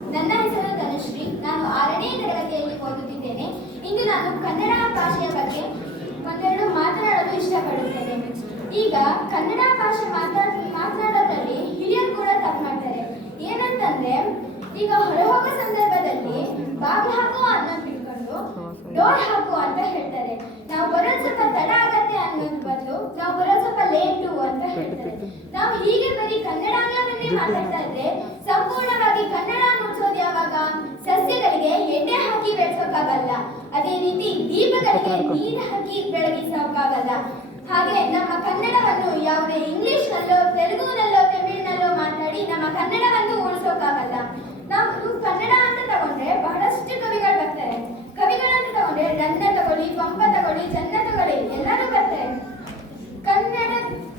ನನ್ನ ಹೆಸರು ಧನುಶ್ರೀ. ನಾನು 6ನೇ ತರಗತಿಯಲ್ಲಿ ಓದುತ್ತಿದ್ದೇನೆ. ಇಂದು ನಾನು ಕನ್ನಡ ಭಾಷೆಯ ಬಗ್ಗೆ ಒಂದೆರಡು ಮಾತನಾಡಲು ಇಷ್ಟಪಡುತ್ತೇನೆ. ಈಗ ಕನ್ನಡ ಭಾಷೆ ಮಾತನಾಡೋದ್ರಲ್ಲಿ ಹಿರಿಯರು ಕೂಡ ತಪ್ಪು ಮಾಡ್ತಾರೆ. ಏನಂತಂದ್ರೆ, ಈಗ ಹೊರಹೋಗೋ ಸಂದರ್ಭದಲ್ಲಿ ಬಾಗಿಲು ಹಾಕು ಅನ್ನೋದು ಬಿಟ್ಕೊಂಡು ಡೋರ್ ಹಾಕು ಅಂತ ಹೇಳ್ತಾರೆ. ನಾವು ಬರೋದು ಸ್ವಲ್ಪ ತಡ ಆಗತ್ತೆ ಅನ್ನೋದು ಬದಲು ನಾವು ಬರೋದು ಸ್ವಲ್ಪ ಲೇಟು ಅಂತ ಹೇಳ್ತಾರೆ. ನಾವು ಹೀಗೆ ಬರೀ ಕನ್ನಡನೇ ಮಾತಾಡ್ತಾ ಇದ್ರೆ ಸಂಪೂರ್ಣವಾಗಿ ಕನ್ನಡ ನುಡಿಸೋದು ಯಾವಾಗ? ಸಸ್ಯಗಳಿಗೆ ಎಣ್ಣೆ ಹಾಕಿ ಬೆಳೆಸೋಕ್ಕಾಗಲ್ಲ, ಅದೇ ರೀತಿ ದೀಪಗಳಿಗೆ ನೀರು ಹಾಕಿ ಬೆಳಗಿಸೋಕ್ಕಾಗಲ್ಲ. ಹಾಗೆ ನಮ್ಮ ಕನ್ನಡವನ್ನು ಯಾವುದೇ ಇಂಗ್ಲಿಷ್ನಲ್ಲೋ, ತೆಲುಗುನಲ್ಲೋ, ತಮಿಳಿನಲ್ಲೋ ಮಾತಾಡಿ ನಮ್ಮ ಕನ್ನಡವನ್ನು ಉಳಿಸೋಕ್ಕಾಗಲ್ಲ. ನಾವು ಕನ್ನಡ ಅಂತ ತಗೊಂಡ್ರೆ ಬಹಳಷ್ಟು ಕವಿಗಳು ಬರ್ತಾರೆ. ಕವಿಗಳಂತ ತಗೊಂಡ್ರೆ ರನ್ನ ತಗೊಳ್ಳಿ, ಪಂಪ ತಗೊಳ್ಳಿ, ಚಂದ ತಗೊಳ್ಳಿ, ಎಲ್ಲರೂ ಬರ್ತಾರೆ.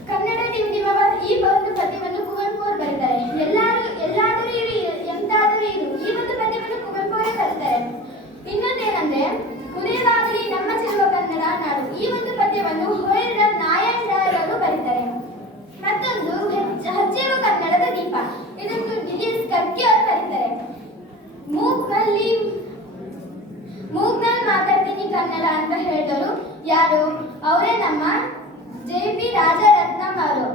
ಕನ್ನಡ ಡಿಂಡಿಮವ ಈ ಒಂದು ಪದ್ಯವನ್ನು ಕುವೆಂಪು ಅವರು ಬರೀತಾರೆ. ಎಲ್ಲಾದರೂ ಇರಿ, ಎಂತಾದರೂ ಇರು, ಈ ಒಂದು ಪದ್ಯವನ್ನು ಕುವೆಂಪು ಅವರೇ ಬರೀತಾರೆ. ಇನ್ನೊಂದೇನಂದ್ರೆ, ಕುರಿಯವಾಗಲಿ ನಮ್ಮ ಚೆಲುವ ಕನ್ನಡ ನಾಡು, ಈ ಒಂದು ಪದ್ಯವನ್ನು ಹೊಯ್ಸಳ ನಾರಾಯಣರಾಯ್ ಅವರು ಬರೀತಾರೆ. ಮತ್ತೊಂದು ಹಚ್ಚೆಯುವ ಕನ್ನಡದ ದೀಪ, ಇದನ್ನು ಡಿ.ಎಸ್. ಕರ್ಕಿ ಅವರು ಬರೀತಾರೆ. ಮೂಗ್ನಲ್ಲಿ ಮಾತಾಡ್ತೀನಿ ಕನ್ನಡ ಅಂತ ಹೇಳಿದವರು ಯಾರು? ಅವರೇ ನಮ್ಮ ಜೆ.ಪಿ. ರಾಜರತ್ನಂ ಅವರು.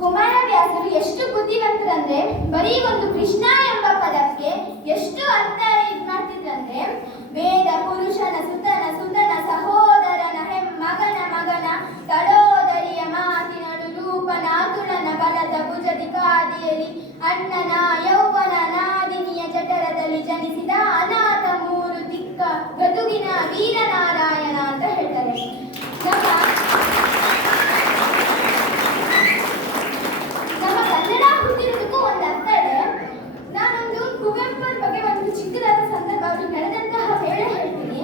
ಕುಮಾರವ್ಯಾಸರು ಎಷ್ಟು ಬುದ್ಧಿವಂತರಂದ್ರೆ, ಬರೀ ಒಂದು ಕೃಷ್ಣ ಎಂಬ ಪದಕ್ಕೆ ಎಷ್ಟು ಅರ್ಥ ಮಾಡ್ತಿದ್ರಂದ್ರೆ, ವೇದ ಪುರುಷನ ಸುತನ ಸುತನ ಸಹೋದರನ ಹೆಮ್ಮಗನ ಮಗನ ತಡೋದರಿಯ ಮಾತಿನಡು ರೂಪನ ಅತುಳನ ಬಲದ ಭುಜದಿ ಕಾದಿಯಲಿ ಅಣ್ಣನ ಯೌವನ ನಾದಿನಿಯ ಜಠರದಲ್ಲಿ ಜನಿಸಿದ ಅನಾಥ ಮೂರು ದಿಕ್ಕ ಗದುಗಿನ ವೀರನಾರಾಯಣ ಅಂತ ಹೇಳ್ತಾರೆ. ನಮ್ಮ ಕನ್ನಡ ಹುಟ್ಟಿರೋದಕ್ಕೂ ಒಂದು ಅರ್ಥ ಇದೆ. ನಾನೊಂದು ಕುವೆಂಪು ಬಗ್ಗೆ ಒಂದು ಚಿಕ್ಕದಾದ ಸಂದರ್ಭ, ಅವರು ನಡೆದಂತಹ ವೇಳೆ ಹೇಳ್ತೀನಿ.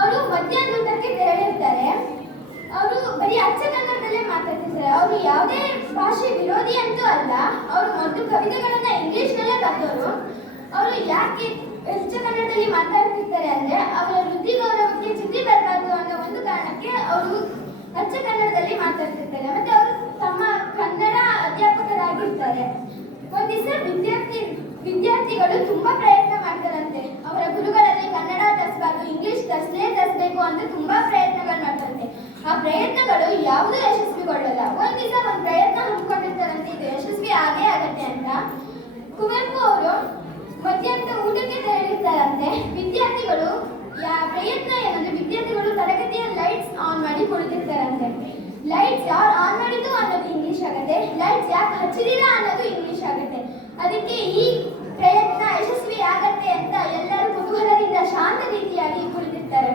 ಅವರು ಮಧ್ಯಾಹ್ನಕ್ಕೆ ತೆರಳಿರ್ತಾರೆ. ಅವರು ಬರೀ ಅಚ್ಚ ಕನ್ನಡದಲ್ಲೇ ಮಾತಾಡ್ತಿರ್ತಾರೆ. ಅವರು ಯಾವುದೇ ಭಾಷೆ ವಿರೋಧಿ ಅಂತೂ ಅಲ್ಲ. ಅವರು ಮೊದಲು ಕವಿತೆಗಳನ್ನ ಇಂಗ್ಲಿಷ್ನಲ್ಲೇ ಬರೆದವರು. ಅವರು ಯಾಕೆ ಅಚ್ಚ ಕನ್ನಡದಲ್ಲಿ ಮಾತಾಡ್ತಿರ್ತಾರೆ ಅಂದ್ರೆ, ಅವರ ವೃತ್ತಿ ಗೌರವಕ್ಕೆ ಚ್ಯುತಿ ಬರಬಾರ್ದು ಅನ್ನೋ ಒಂದು ಕಾರಣಕ್ಕೆ ಅವರು ಅಚ್ಚ ಕನ್ನಡದಲ್ಲಿ ಮಾತಾಡ್ತಿರ್ತಾರೆ. ಮತ್ತೆ ಅವರು ತಮ್ಮ ಕನ್ನಡ ಅಧ್ಯಾಪಕರಾಗಿರ್ತಾರೆ. ಒಂದ್ ದಿವಸ ವಿದ್ಯಾರ್ಥಿಗಳು ತುಂಬಾ ಪ್ರಯತ್ನ ಮಾಡ್ತಾರಂತೆ. ಅವರ ಗುರುಗಳಲ್ಲಿ ಕನ್ನಡ ತರಿಸಬಾರ್ದು, ಇಂಗ್ಲಿಷ್ ತರಿಸಬೇಕು ಅಂತ ತುಂಬಾ ಪ್ರಯತ್ನಗಳು ಮಾಡ್ತಾರಂತೆ. ಆ ಪ್ರಯತ್ನಗಳು ಯಾವುದೂ ಯಶಸ್ವಿಗೊಳ್ಳಲ್ಲ. ಒಂದ್ ದಿವಸ ಒಂದು ಪ್ರಯತ್ನ ಹಮ್ಮಿಕೊಂಡಿರ್ತಾರಂತೆ, ಇದು ಯಶಸ್ವಿ ಆಗೇ ಆಗತ್ತೆ ಅಂತ. ಕುವೆಂಪು ಅವರು ಮಧ್ಯಾಹ್ನದ ಊಟಕ್ಕೆ ತೆರಳಿರ್ತಾರಂತೆ. ವಿದ್ಯಾರ್ಥಿಗಳು ಪ್ರಯತ್ನ ಏನಂದ್ರೆ, ವಿದ್ಯಾರ್ಥಿಗಳು ತರಗತಿಯ ಲೈಟ್ಸ್ ಆನ್ ಮಾಡಿ ಕುಳಿತಿರ್ತಾರಂತೆ. ಲೈಟ್ಸ್ ಯಾರು ಆನ್ ಮಾಡಿದ್ದು ಅನ್ನೋದು ಇಂಗ್ಲಿಷ್ ಆಗುತ್ತೆ, ಲೈಟ್ಸ್ ಯಾಕೆ ಹಚ್ಚಿದಿರಾ ಅನ್ನೋದು ಇಂಗ್ಲಿಷ್ ಆಗುತ್ತೆ. ಅದಕ್ಕೆ ಈ ಪ್ರಯತ್ನ ಯಶಸ್ವಿ ಆಗತ್ತೆ ಅಂತ ಎಲ್ಲರೂ ಕುತೂಹಲದಿಂದ ಶಾಂತ ರೀತಿಯಾಗಿ ಕುಳಿತಿರ್ತಾರೆ.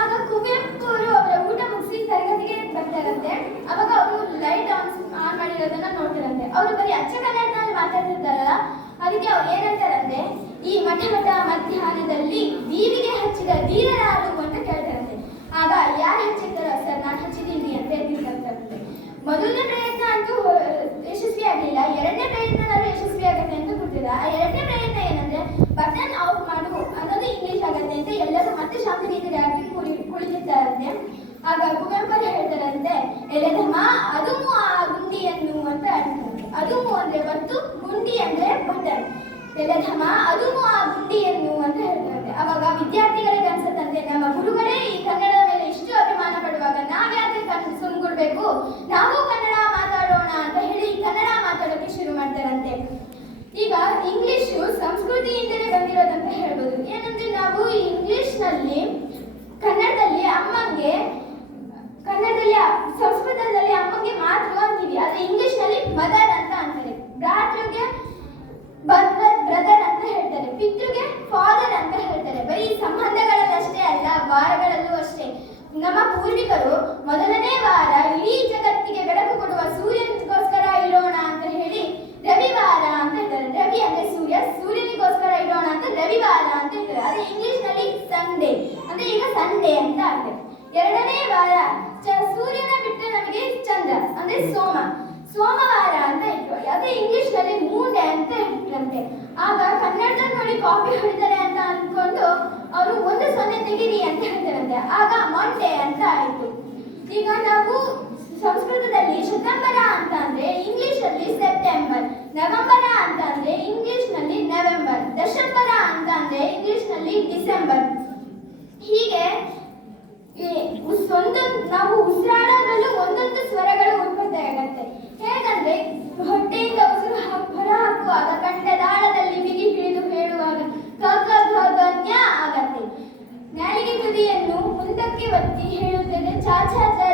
ಆಗ ಕುವೆಂಪು ಅವರು ಅವರ ಊಟ ಮುಗಿಸಿ ತರಗತಿಗೆ ಬರ್ತಾರಂತೆ. ಅವಾಗ ಅವರು ಲೈಟ್ ಆನ್ ಮಾಡಿರೋದನ್ನ ನೋಡ್ತಾರಂತೆ. ಅವರು ಬರೀ ಅಚ್ಚ ಕನ್ನಡದಲ್ಲಿ ಮಾತಾಡ್ತಿರ್ತಾರಲ್ಲ, ಅದಕ್ಕೆ ಅವ್ರು ಏನಂತಾರಂತೆ, ಈ ಮಠ ಮಧ್ಯಾಹ್ನದಲ್ಲಿ ಬೀವಿಗೆ ಹಚ್ಚಿದ ಧೀರರಾರು ಅಂತ ಕೇಳ್ತಾರಂತೆ. ಆಗ ಯಾರು ಹಚ್ಚಿರ್ತಾರೋ, ಸರ್ ನಾನು ಹಚ್ಚಿದ್ದೀನಿ ಅಂತ ಹೇಳ್ತಿರ್ತಾರಂತೆ. ಮೊದಲನೇ ಪ್ರಯತ್ನ ಅಂತೂ ಯಶಸ್ವಿ ಆಗಲಿಲ್ಲ, ಎರಡನೇ ಪ್ರಯತ್ನದಲ್ಲೂ ಯಶಸ್ವಿ ಆಗತ್ತೆ ಅಂತ ಗೊತ್ತಿಲ್ಲ. ಆ ಎರಡನೇ ಪ್ರಯತ್ನ ಏನಂದ್ರೆ, ಬಟನ್ ಆಫ್ ಮಾಡು ಅನ್ನೋದು ಇಂಗ್ಲಿಷ್ ಆಗತ್ತೆ ಅಂತ ಎಲ್ಲರೂ ಮತ್ತೆ ಶಾಂತ ರೀತಿಯಾಗಿ ಕುಳಿತಿರ್ತಾರಂತೆ. ಆಗ ಕುವೆಂಪು ಹೇಳ್ತಾರಂತೆ, ಎಲೆಧಮ ಅದುಮು ಆ ಗುಂಡಿಯನ್ನು ಅಂತ ಹೇಳ್ತಾರೆ. ಅದುಮು ಅಂದ್ರೆ ಒತ್ತು, ಗುಂಡಿ ಅಂದ್ರೆ ಬಟನ್. ಎಲೆಧಮ ಅದುಮು ಆ ಗುಂಡಿಯನ್ನು ಅಂತ ಹೇಳ್ತಾರಂತೆ. ಅವಾಗ ವಿದ್ಯಾರ್ಥಿಗಳಿಗೆ ಅನ್ಸತ್ತಂತೆ, ನಮ್ಮ ಗುರುಗಳೇ ಈ ಕನ್ನಡದ ಮೇಲೆ ಇಷ್ಟು ಅಭಿಮಾನ ಪಡುವಾಗ ನಾವ್ಯಾಕೆ ಸುಮ್ಕೊಡ್ಬೇಕು, ನಾವು ಕನ್ನಡ ಮಾತಾಡೋಣ ಅಂತ ಹೇಳಿ ಕನ್ನಡ ಮಾತಾಡೋಕೆ ಶುರು ಮಾಡ್ತಾರಂತೆ. ಈಗ ಇಂಗ್ಲಿಷು ಸಂಸ್ಕೃತಿಯಿಂದಲೇ ಬಂದಿರೋದಂತ ಹೇಳ್ಬೋದು. ಏನಂದ್ರೆ, ನಾವು ಇಂಗ್ಲಿಷ್ನಲ್ಲಿ ಕನ್ನಡದಲ್ಲಿ ಸಂಸ್ಕೃತದಲ್ಲಿ ಅಮ್ಮಂಗೆ ಮಾತೃ ಅಂತೀವಿ, ಆದ್ರೆ ಇಂಗ್ಲಿಷ್ನಲ್ಲಿ ಮದರ್ ಅಂತ ಅಂತಾರೆ. ಭ್ರಾತೃಗೆ ಬ್ರದರ್ ಅಂತ ಹೇಳ್ತಾರೆ, ಪಿತೃಗೆ ಫಾದರ್ ಅಂತ ಹೇಳ್ತಾರೆ. ಬರೀ ಸಂಬಂಧಗಳಲ್ಲಷ್ಟೇ ಅಲ್ಲ, ವಾರಗಳಲ್ಲೂ ಅಷ್ಟೇ. ನಮ್ಮ ಪೂರ್ವಿಕರು ಮೊದಲನೇ ವಾರ ಇಡೀ ಜಗತ್ತಿಗೆ ಬೆಳಕು ಕೊಡುವ ಸೂರ್ಯನಿಗೋಸ್ಕರ ಇರೋಣ ಅಂತ ಹೇಳಿ ರವಿವಾರ ಅಂತ ಹೇಳ್ತಾರೆ. ರವಿ ಅಂದ್ರೆ ಸೂರ್ಯ, ಸೂರ್ಯನಿಗೋಸ್ಕರ ಇರೋಣ ಅಂತ ರವಿವಾರ ಅಂತ ಹೇಳ್ತಾರೆ. ಅದೇ ಇಂಗ್ಲಿಷ್ ನಲ್ಲಿ ಸಂಡೇ ಅಂದ್ರೆ ಈಗ ಸಂಡೇ ಅಂತ ಆಗುತ್ತೆ. ಎರಡನೇ ವಾರ ಸೂರ್ಯನ ಬಿಟ್ಟು ನಮಗೆ ಚಂದ್ರ ಅಂದ್ರೆ ಸೋಮವಾರ ಅಂತ ಇಟ್ರು. ಅದೇ ಇಂಗ್ಲಿಷ್ ನಲ್ಲಿ ಮೂಂಡೆ ಅಂತ ಇಟ್ರಂತೆ. ಆಗ ಕನ್ನಡದಲ್ಲಿ ನೋಡಿ ಕಾಪಿ ಹೊಡಿತಾರೆ ಅಂತ ಅನ್ಕೊಂಡು ಅವರು 1 ತೆಗಿರಿ ಅಂತ ಹೇಳ್ತಾರಂತೆ. ಆಗ ಮಂಡೇ ಅಂತ ಆಯ್ತು. ಈಗ ನಾವು ಸಂಸ್ಕೃತದಲ್ಲಿ ಶತಂಬರ ಅಂತ ಅಂದ್ರೆ ಇಂಗ್ಲಿಷ್ ಅಲ್ಲಿ ಸೆಪ್ಟೆಂಬರ್, ನವೆಂಬರ ಅಂತ ಅಂದ್ರೆ ಇಂಗ್ಲಿಷ್ ನಲ್ಲಿ ನಾವು ಉಸಿರಾಡೋದ್ರಲ್ಲೂ ಒಂದೊಂದು ಸ್ವರಗಳು ಉತ್ಪತ್ತಿ ಆಗತ್ತೆ. ಹೇಗಂದ್ರೆ ಹೊಟ್ಟೆಯಿಂದ ಉಸಿರು ಹೊರ ಹಾಕುವಾಗ ಕಂಠದಾಳದಲ್ಲಿ ಬಿಗಿ ಹಿಡಿದು ಹೇಳುವಾಗ ಕ ಕ ಘ ಗ ಜ್ಞ ಆಗತ್ತೆ. ನಾಲಿಗೆ ತುದಿಯನ್ನು ಮುಂದಕ್ಕೆ ಒತ್ತಿ ಹೇಳುತ್ತದೆ ಚ ಛ ಛ